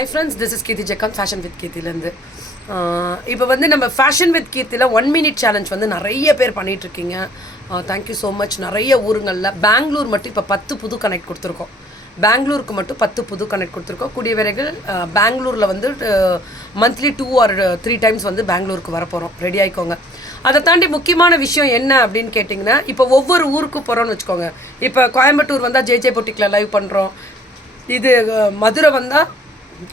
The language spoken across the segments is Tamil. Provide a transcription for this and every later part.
Hi friends, this is Kirti Jakan, Fashion with Kirtiலேருந்து. இப்போ வந்து நம்ம ஃபேஷன் வித் கீர்த்தியில் 1 minute சேலஞ்ச் வந்து நிறைய பேர் பண்ணிகிட்ருக்கீங்க. Thank you so much. நிறைய ஊருங்களில் பெங்களூர் மட்டும் இப்போ 10 புது கனெக்ட் கொடுத்துருக்கோம். பெங்களூருக்கு மட்டும் 10 புது கனெக்ட் கொடுத்துருக்கோம். கூடிய விரைவில் பெங்களூரில் வந்து மந்த்லி 2 or 3 டைம்ஸ் வந்து பெங்களூருக்கு வரப்போகிறோம். ரெடி ஆகிக்கோங்க. அதை தாண்டி முக்கியமான விஷயம் என்ன அப்படின்னு கேட்டிங்கன்னா, இப்போ ஒவ்வொரு ஊருக்கு போகிறோன்னு வச்சுக்கோங்க. இப்போ கோயம்புத்தூர் வந்தால் ஜே பொட்டிக்கில் லைவ் பண்ணுறோம். இது மதுரை வந்தால்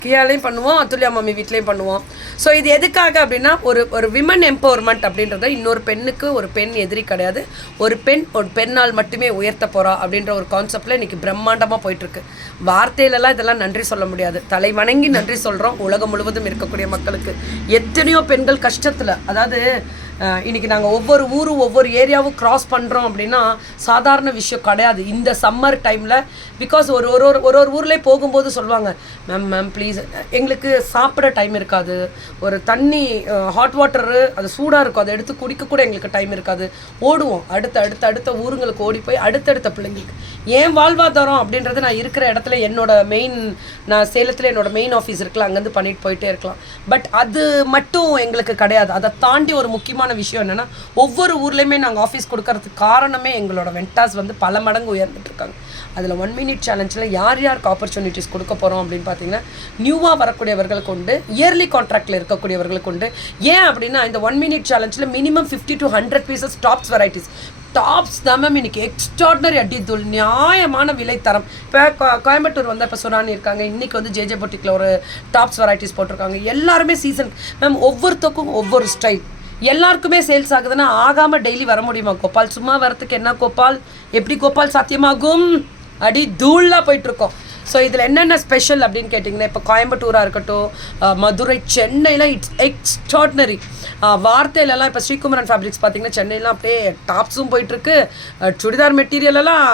கியாலையும் பண்ணுவோம், அதுல்யா மம்மி வீட்லேயும் பண்ணுவோம். ஸோ இது எதுக்காக அப்படின்னா, ஒரு விமன் எம்பவர்மெண்ட் அப்படின்றத இன்னொரு பெண்ணுக்கு ஒரு பெண் எதிரி கிடையாது, ஒரு பெண்ணால் மட்டுமே உயர்த்த போகிறா அப்படின்ற ஒரு கான்செப்டில் இன்றைக்கி பிரம்மாண்டமாக போயிட்டுருக்கு. வார்த்தையிலலாம் இதெல்லாம் நன்றி சொல்ல முடியாது, தலை வணங்கி நன்றி சொல்கிறோம் உலகம் முழுவதும் இருக்கக்கூடிய மக்களுக்கு. எத்தனையோ பெண்கள் கஷ்டத்தில், அதாவது இன்றைக்கி நாங்கள் ஒவ்வொரு ஊரும் ஒவ்வொரு ஏரியாவும் க்ராஸ் பண்ணுறோம் அப்படின்னா சாதாரண விஷயம் கிடையாது இந்த சம்மர் டைமில். பிகாஸ் ஒரு ஊர்லேயே போகும்போது சொல்லுவாங்க, மேம் ப்ளீஸ் எங்களுக்கு சாப்பிட டைம் இருக்காது, ஒரு தண்ணி ஹாட் வாட்டரு அது சூடாக இருக்கும், அதை எடுத்து குடிக்க கூட எங்களுக்கு டைம் இருக்காது. ஓடுவோம் அடுத்த ஊருங்களுக்கு ஓடி போய் அடுத்தடுத்த பிள்ளைங்களுக்கு ஏன் வாழ்வாதாரம் அப்படின்றது நான் இருக்கிற இடத்துல நான் சேலத்தில் என்னோடய மெயின் ஆஃபீஸ் இருக்குல்ல, அங்கேருந்து பண்ணிட்டு போயிட்டே இருக்கலாம். பட் அது மட்டும் எங்களுக்கு கிடையாது. அதை தாண்டி ஒரு முக்கியமான விஷயம் என்னென்னா, ஒவ்வொரு ஊர்லேயுமே நாங்கள் ஆஃபீஸ் கொடுக்கறதுக்கு காரணமே எங்களோட வெண்டாஸ் வந்து பல மடங்கு உயர்ந்துட்டு இருக்காங்க. அதில் 1 minute சேலஞ்சில் யாருக்கு ஆப்பர்ச்சுனிட்டிஸ் கொடுக்க போகிறோம் அப்படின்னு பார்த்தீங்கன்னா, நியூவாக வரக்கூடியவர்களுக்கு உண்டு, இயர்லி கான்ட்ராக்டில் இருக்கக்கூடியவர்களுக்கு உண்டு. ஏன் அப்படின்னா, இந்த 1 minute சேலஞ்சில் minimum 50 to 100 pieces tops varieties. Tops தான் மேம் இன்றைக்கி எக்ஸ்ட்ராடினரி அடித்தூள் நியாயமான விலை தரம். இப்போ கோயம்புத்தூர் வந்து இப்போ சுனானி இருக்காங்க, இன்றைக்கி வந்து ஜே பொட்டிக்கில் ஒரு டாப்ஸ் வெரைட்டிஸ் போட்டிருக்காங்க. எல்லாருமே சீசன் மேம், ஒவ்வொருத்தருக்கும் ஒவ்வொரு ஸ்டைல். எல்லாருக்குமே சேல்ஸ் ஆகுதுன்னா ஆகாமல் டெய்லி வர முடியுமா கோபால்? சும்மா வரத்துக்கு என்ன கோபால், எப்படி கோபால் சாத்தியமாகும்? அடி தூளாக போயிட்டுருக்கோம். ஸோ இதில் என்னென்ன ஸ்பெஷல் அப்படின்னு கேட்டிங்கன்னா, இப்போ கோயம்புத்தூராக இருக்கட்டும், மதுரை, சென்னையில் இட்ஸ் எக்ஸ்ட்ராடினரி. வார்த்தையிலலாம் இப்போ ஸ்ரீகுமரன் ஃபேப்ரிக்ஸ் பார்த்திங்கன்னா சென்னையிலாம் அப்படியே டாப்ஸும் போயிட்டுருக்கு. சுடிதார் மெட்டீரியலெல்லாம்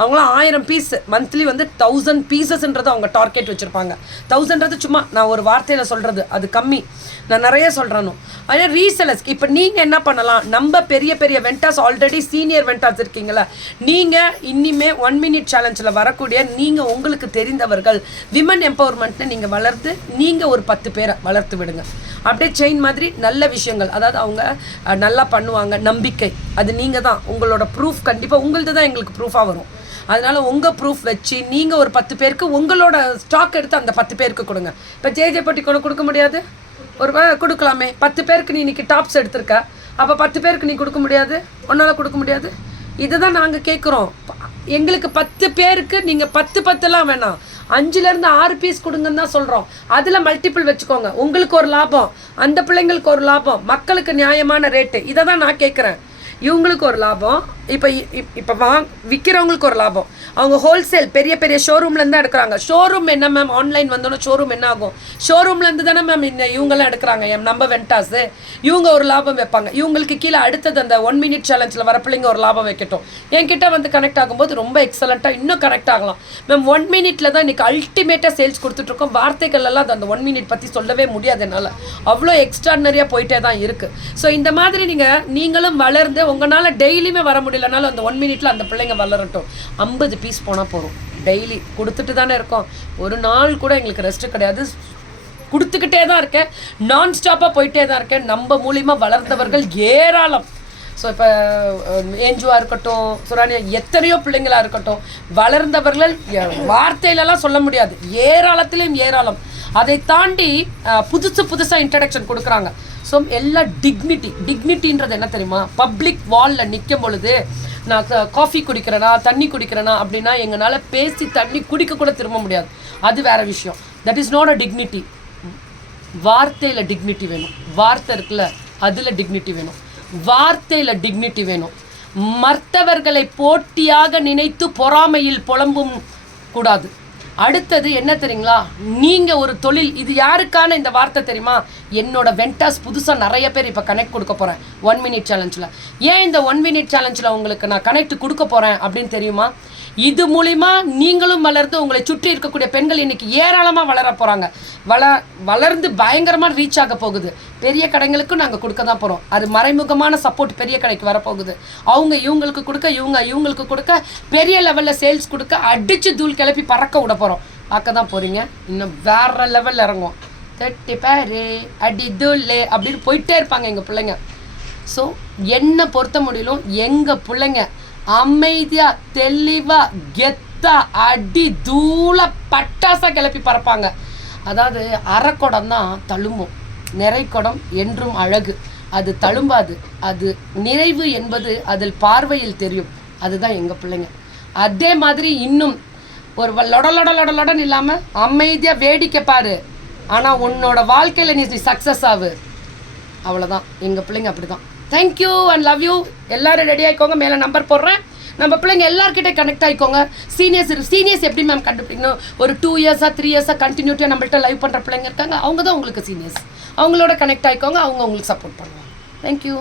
அவங்களாம் 1000 பீஸ் மந்த்லி வந்து 1000 பீசஸ்ன்றது அவங்க டார்கெட் வச்சுருப்பாங்க. 1000ன்றது சும்மா நான் ஒரு வார்த்தையில் சொல்கிறது, அது கம்மி, நான் நிறைய சொல்கிறேன்னு. ஆனால் ரீசெலர்ஸ்க்கு இப்போ நீங்கள் என்ன பண்ணலாம், நம்ம பெரிய பெரிய வெண்டாஸ் ஆல்ரெடி சீனியர் வெண்டாஸ் இருக்கீங்களா, நீங்கள் இனிமே 1 minute சேலஞ்சில் வரக்கூடிய நீங்கள் உங்களுக்கு தெரிந்தவர்கள் விமன் எம்பவர்மெண்ட்னு நீங்கள் வளர்த்து நீங்கள் ஒரு 10 பேரை வளர்த்து விடுங்க. அப்படியே செயின் மாதிரி நல்ல விஷயங்கள், அதாவது அவங்க நல்லா பண்ணுவாங்க, நம்பிக்கை, அது நீங்கள் தான். உங்களோட ப்ரூஃப் கண்டிப்பாக உங்களது தான் எங்களுக்கு ப்ரூஃபாக வரும். அதனால் உங்கள் ப்ரூஃப் வச்சு நீங்கள் ஒரு 10 பேருக்கு உங்களோட ஸ்டாக் எடுத்து அந்த 10 பேருக்கு கொடுங்க. இப்போ ஜே பொட்டி கொடுக்க முடியாது, ஒரு கொடுக்கலாமே. 10 பேருக்கு நீ இன்றைக்கி டாப்ஸ் எடுத்திருக்க, அப்போ 10 பேருக்கு நீ கொடுக்க முடியாது, ஒன்றால் கொடுக்க முடியாது. இதை தான் நாங்கள் கேட்குறோம். எங்களுக்கு 10 பேருக்கு நீங்கள் 10 வேணாம், 5லேருந்து 6 பீஸ் கொடுங்கன்னு தான் சொல்கிறோம். அதில் மல்டிபிள் வச்சுக்கோங்க, உங்களுக்கு ஒரு லாபம், அந்த பிள்ளைங்களுக்கு ஒரு லாபம், மக்களுக்கு நியாயமான ரேட்டு. இதை தான் நான் கேட்குறேன். இவங்களுக்கு ஒரு லாபம், இப்போ விற்கிறவங்களுக்கு ஒரு லாபம். அவங்க ஹோல்சேல் பெரிய பெரிய ஷோரூம்லேருந்து தான் எடுக்கிறாங்க. ஷோரூம் என்ன மேம், ஆன்லைன் வந்தோன்னா ஷோரூம் என்ன ஆகும்? ஷோரூம்லேருந்து தானே மேம் இவங்கெல்லாம் எடுக்கிறாங்க. நம்ம வெண்டாஸு இவங்க ஒரு லாபம் வைப்பாங்க. இவங்களுக்கு கீழே அடுத்தது அந்த 1 minute சேலஞ்சில் வர பிள்ளைங்க ஒரு லாபம் வைக்கட்டும். என்கிட்ட வந்து கனெக்ட் ஆகும்போது ரொம்ப எக்ஸலண்ட்டாக இன்னும் கனெக்ட் ஆகலாம் மேம். 1 minute தான் இன்றைக்கி அல்டிமேட்டாக சேல்ஸ் கொடுத்துட்ருக்கோம். வார்த்தைகள்லாம் அந்த 1 minute பற்றி சொல்லவே முடியாது என்னால், அவ்வளோ எக்ஸ்ட்ராடினரியாக போயிட்டே தான் இருக்குது. ஸோ இந்த மாதிரி நீங்களும் வளர்ந்து உங்களால் டெய்லியுமே வர முடியலனாலும் அந்த 1 minute அந்த பிள்ளைங்க வளரட்டும். 50 பீஸ் போனால் போகிறோம். டெய்லி கொடுத்துட்டு தானே இருக்கோம், ஒரு நாள் கூட எங்களுக்கு ரெஸ்ட்டு கிடையாது, கொடுத்துக்கிட்டே தான் இருக்கேன், நான் ஸ்டாப்பாக போயிட்டே தான் இருக்கேன். நம்ம மூலிமா வளர்ந்தவர்கள் ஏராளம். ஸோ இப்போ ஏஞ்சுவாக இருக்கட்டும், சுரானியா, எத்தனையோ பிள்ளைங்களாக இருக்கட்டும், வளர்ந்தவர்கள் வார்த்தையிலலாம் சொல்ல முடியாது, ஏராளத்திலையும் ஏராளம். அதை தாண்டி புதுசாக இன்ட்ரடக்ஷன் கொடுக்குறாங்க. ஸோ எல்லாம் டிக்னிட்டின்றது என்ன தெரியுமா? பப்ளிக் வாலில் நிற்கும் பொழுது நான் காஃபி குடிக்கிறேனா தண்ணி குடிக்கிறேனா அப்படின்னா எங்களால் பேசி தண்ணி குடிக்க கூட திரும்ப முடியாது, அது வேறு விஷயம். That is not a dignity. வார்த்தையில் டிக்னிட்டி வேணும். வார்த்தை இருக்குல்ல, அதில் டிக்னிட்டி வேணும். வார்த்தையில் டிக்னிட்டி வேணும். மற்றவர்களை போட்டியாக நினைத்து பொறாமையில் புலம்பும் கூடாது. அடுத்தது என்ன தெரியுங்களா, நீங்கள் ஒரு தொழில், இது யாருக்கான இந்த வார்த்தை தெரியுமா? என்னோட வெண்டாஸ் புதுசாக நிறைய பேர் இப்போ கனெக்ட் கொடுக்க போகிறேன் 1 minute சேலஞ்சில். ஏன் இந்த 1 minute சேலஞ்சில் உங்களுக்கு நான் கனெக்ட் கொடுக்க போகிறேன் அப்படின்னு தெரியுமா? இது மூலிமா நீங்களும் வளர்ந்து உங்களை சுற்றி இருக்கக்கூடிய பெண்கள் இன்றைக்கி ஏராளமாக வளர போகிறாங்க. வளர்ந்து பயங்கரமாக ரீச் ஆக போகுது. பெரிய கடைங்களுக்கும் நாங்கள் கொடுக்க தான் போகிறோம். அது மறைமுகமான சப்போர்ட் பெரிய கடைக்கு வரப்போகுது. அவங்க இவங்களுக்கு கொடுக்க, இவங்களுக்கு கொடுக்க, பெரிய லெவலில் சேல்ஸ் கொடுக்க, அடித்து தூள் கிளப்பி பறக்க விட போகிறோம். பார்க்க தான் போகிறீங்க. இன்னும் வேறு லெவலில் இறங்குவோம். 30 பேர் அடி தூள் அப்படின்னு போயிட்டே இருப்பாங்க எங்கள் பிள்ளைங்க. ஸோ என்னை பொறுத்த முடியலும் எங்கள் பிள்ளைங்க அமைதியாக தெளிவாக கெத்தாக அடி தூளை பட்டாசாக கிளப்பி பறப்பாங்க. அதாவது அரைக்குடம் தான் தழும்பும், நிறைக்குடம் என்றும் அழகு. அது தழும்பாது. அது நிறைவு என்பது அதில் பார்வையில் தெரியும். அதுதான் எங்கள் பிள்ளைங்க. அதே மாதிரி இன்னும் ஒரு லொடலொடன் இல்லாமல் அமைதியாக வேடிக்கை பாரு, ஆனால் உன்னோட வாழ்க்கையில் நீ சக்ஸஸ் ஆகு. அவ்வளோதான் எங்கள் பிள்ளைங்க. அப்படி தான். Thank you and love you. எல்லோரும் ரெடி ஆகிக்கோங்க. மேலே நம்பர் போடுறேன். நம்ம பிள்ளைங்க எல்லாருக்கிட்டே கனெக்ட் ஆகிக்கோங்க. சீனியர்ஸ் எப்படி மேம் கண்டுபிடிக்கணும்? ஒரு 2 இயர்ஸாக 3 இயர்ஸாக கண்டினியூட்டியாக நம்மள்ட்ட லைவ் பண்ணுற பிள்ளைங்க இருக்காங்க. அவங்க தான் உங்களுக்கு சீனியர்ஸ். அவங்களோட கனெக்ட் ஆகிக்கோங்க. அவங்க உங்களுக்கு சப்போர்ட் பண்ணுவாங்க. தேங்க்யூ.